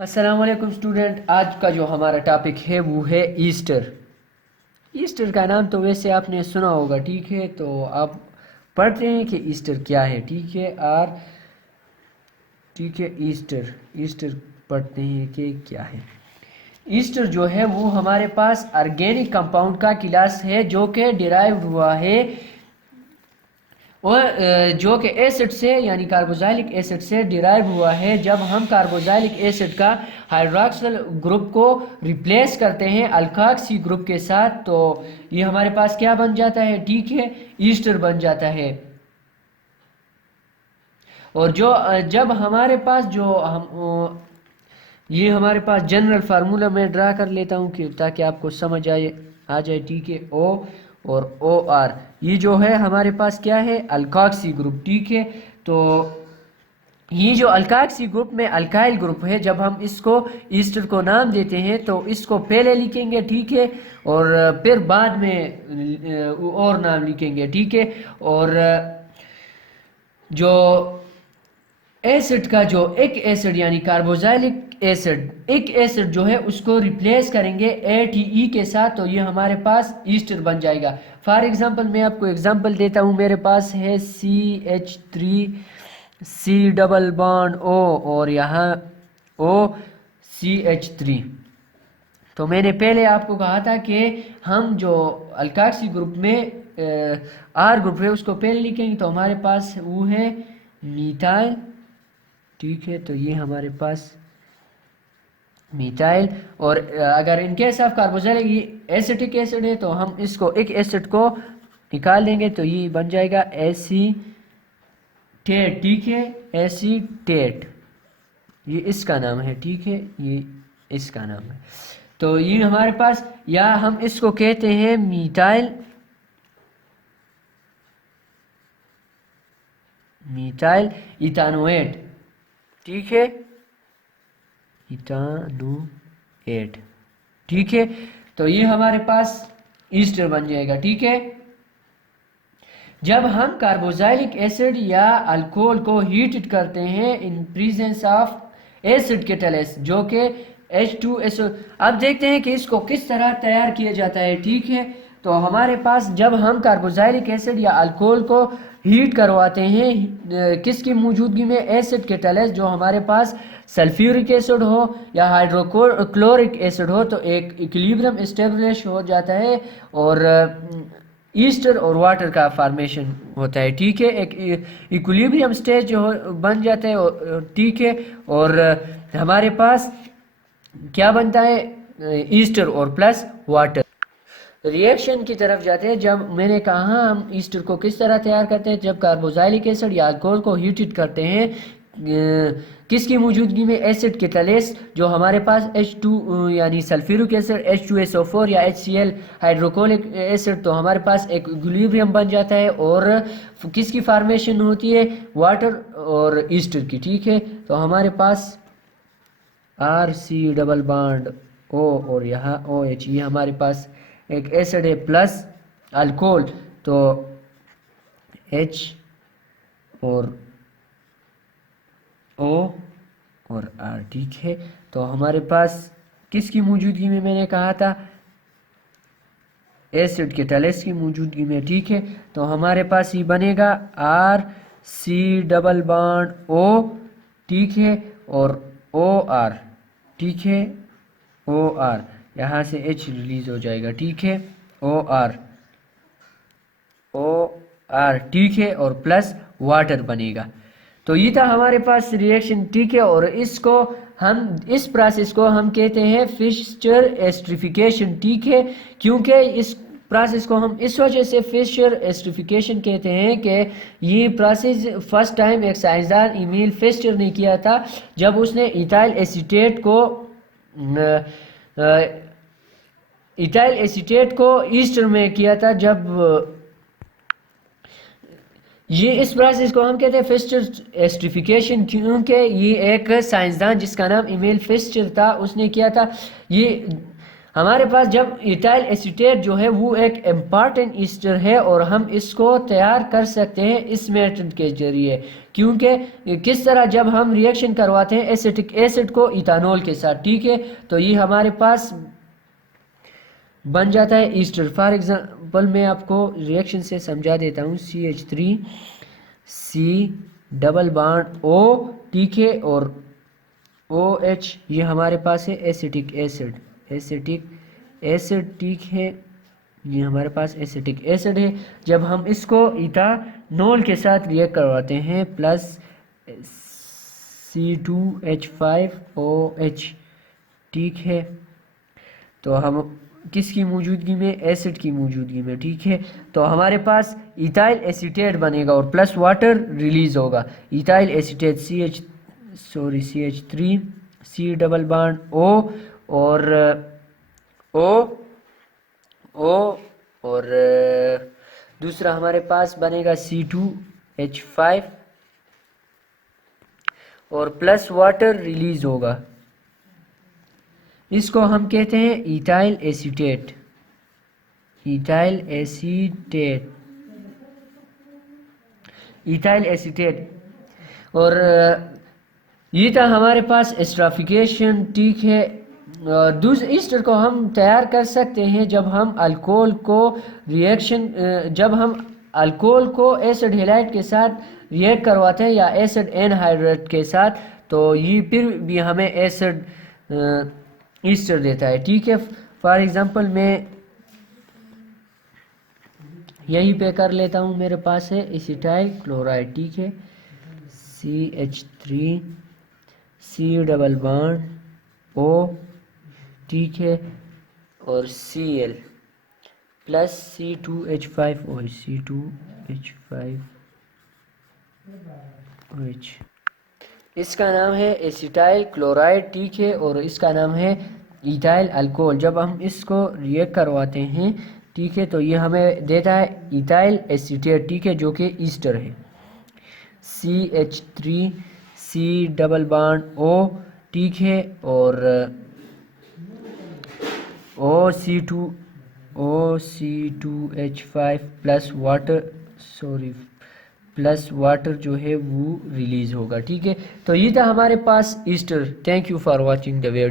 अस्सलाम वालेकुम स्टूडेंट। आज का जो हमारा टॉपिक है वो है ईस्टर। ईस्टर का नाम तो वैसे आपने सुना होगा, ठीक है। तो आप पढ़ते हैं कि ईस्टर क्या है, ठीक है। और ठीक है, ईस्टर ईस्टर पढ़ते हैं कि क्या है। ईस्टर जो है वो हमारे पास ऑर्गेनिक कंपाउंड का क्लास है जो कि डिराइव हुआ है और जो कि एसिड से यानी कार्बोक्सिलिक एसिड से डिराइव हुआ है। जब हम कार्बोक्सिलिक एसिड का हाइड्रोक्सिल ग्रुप को रिप्लेस करते हैं अल्काक्सी ग्रुप के साथ, तो ये हमारे पास क्या बन जाता है, ठीक है, ईस्टर बन जाता है। और जो जब हमारे पास जो हम ये हमारे पास जनरल फार्मूला मैं ड्रा कर लेता हूँ कि ताकि आपको समझ आ जाए, ठीक है। ओ और ओ आर, ये जो है हमारे पास क्या है, अल्काक्सी ग्रुप, ठीक है। तो ये जो अल्काक्सी ग्रुप में अल्काइल ग्रुप है, जब हम इसको ईस्टर को नाम देते हैं तो इसको पहले लिखेंगे, ठीक है, और फिर बाद में और नाम लिखेंगे, ठीक है। और जो एसिड का जो एक एसिड यानी कार्बोक्सिलिक एसिड, एक एसिड जो है उसको रिप्लेस करेंगे ATE के साथ, तो ये हमारे पास ईस्टर बन जाएगा। फॉर एग्जांपल मैं आपको एग्जांपल देता हूँ। मेरे पास है CH3 C double bond O और यहाँ OCH3। तो मैंने पहले आपको कहा था कि हम जो अल्काक्सी ग्रुप में आर ग्रुप है उसको पहले लिखेंगे, तो हमारे पास वो है मीथाइल, ठीक है। तो ये हमारे पास मीथाइल। और अगर इन केस ऑफ कार्बोक्सिलिक ये एसिटिक एसिड है तो हम इसको एक एसिड को निकाल देंगे, तो ये बन जाएगा एसीटेट, ठीक है, एसीटेट, ये इसका नाम है, ठीक है, ये इसका नाम है। तो ये हमारे पास, या हम इसको कहते हैं मीथाइल इथानोएट, ठीक है, इथानोएट, ठीक है। तो ये हमारे पास ईस्टर बन जाएगा, ठीक है। जब हम कार्बोक्सिलिक एसिड या अल्कोहल को हीट करते हैं in presence of acid catalyst जो कि H2SO, अब देखते हैं कि इसको किस तरह तैयार किया जाता है, ठीक है। तो हमारे पास जब हम कार्बोक्सिलिक एसिड या अल्कोहल को हीट करवाते हैं किसकी मौजूदगी में, एसिड कैटलिस्ट, जो हमारे पास सल्फ्यूरिक एसिड हो या हाइड्रोक्लोरिक एसिड हो, तो एक इक्विलिब्रियम एस्टेब्लिश हो जाता है और ईस्टर और वाटर का फॉर्मेशन होता है, ठीक है। एक इक्विलिब्रियम स्टेज जो बन जाता है, ठीक है। और हमारे पास क्या बनता है, ईस्टर और प्लस वाटर। रिएक्शन की तरफ जाते हैं। जब मैंने कहा हम ईस्टर को किस तरह तैयार करते हैं, जब कार्बोक्सिलिक एसिड या अल्कोहल को हीटेड करते हैं किसकी मौजूदगी में, एसिड कैटलिस्ट, जो हमारे पास H2 यानी सल्फ्यूरिक एसिड H2SO4 या HCl हाइड्रोक्लोरिक एसिड, तो हमारे पास एक इक्विलिब्रियम बन जाता है और किसकी फॉर्मेशन होती है, वाटर और ईस्टर की, ठीक है। तो हमारे पास RC डबल बॉन्ड O और यहाँ OH, ये हमारे पास एक एसिड है प्लस अल्कोहल, तो H और O और R, ठीक है। तो हमारे पास किसकी मौजूदगी में, मैंने कहा था एसिड कैटलिस्ट की मौजूदगी में, ठीक है। तो हमारे पास ये बनेगा RC डबल बॉन्ड O, ठीक है, और OR, ठीक है, OR, यहाँ से H रिलीज हो जाएगा, ठीक है, OR, ठीक है, और प्लस वाटर बनेगा। तो ये था हमारे पास रिएक्शन, ठीक है। और इसको हम, इस प्रोसेस को हम कहते हैं फिशर एस्ट्रिफिकेशन, ठीक है। क्योंकि इस प्रोसेस को हम इस वजह से फिशर एस्ट्रिफिकेशन कहते हैं कि ये प्रोसेस फर्स्ट टाइम एक साइंसदान इमील फिशर ने किया था, जब उसने इथाइल एसीटेट को ईस्टर में किया था। जब ये इस प्रोसेस को हम कहते हैं फिशर एस्ट्रिफिकेशन, क्योंकि ये एक साइंसदान जिसका नाम इमेल फिशर था उसने किया था। ये हमारे पास जब इथाइल एसीटेट जो है वो एक इम्पॉर्टेंट ईस्टर है और हम इसको तैयार कर सकते हैं इस मेथड के जरिए, क्योंकि किस तरह जब हम रिएक्शन करवाते हैं एसिटिक एसिड को इथानॉल के साथ, ठीक है। तो ये हमारे पास बन जाता है ईस्टर। फॉर एग्जांपल मैं आपको रिएक्शन से समझा देता हूँ। CH3 C double bond O, ठीक है, और OH ये हमारे पास है एसिटिक एसिड, ठीक है, ये हमारे पास एसिटिक एसिड है। जब हम इसको इथानॉल के साथ रिएक्ट करवाते हैं प्लस C2H5OH, ठीक है, तो हम किसकी मौजूदगी में, एसिड की मौजूदगी में, ठीक है। तो हमारे पास इथाइल एसीटेट बनेगा और प्लस वाटर रिलीज होगा। Ethyl acetate CH3 C double bond O और दूसरा हमारे पास बनेगा C2H5 और प्लस वाटर रिलीज होगा। इसको हम कहते हैं इथाइल एसीटेट, और ये था हमारे पास एस्ट्राफिकेशन, ठीक है। दूसरे ईस्टर को हम तैयार कर सकते हैं जब हम अल्कोहल को एसिड हैलाइड के साथ रिएक्ट करवाते हैं या एसिड एनहाइड्रेट के साथ, तो ये फिर भी हमें एसिड ईस्टर देता है, ठीक है। फॉर एग्जांपल मैं यहीं पे कर लेता हूँ, मेरे पास है एसिटाइल क्लोराइड, ठीक है, CH3 C double bond O, ठीक है, और Cl प्लस C2H5OH, इसका नाम है एसिटाइल क्लोराइड, ठीक है, और इसका नाम है इथाइल अल्कोहल। जब हम इसको रिएक्ट करवाते हैं, ठीक है, तो ये हमें देता है इथाइल एसीटेट, ठीक है, जो कि ईस्टर है। CH3 C double bond O, ठीक है, और OC2H5 प्लस वाटर जो है वो रिलीज होगा, ठीक है। तो ये था हमारे पास Easter. Thank you for watching the video.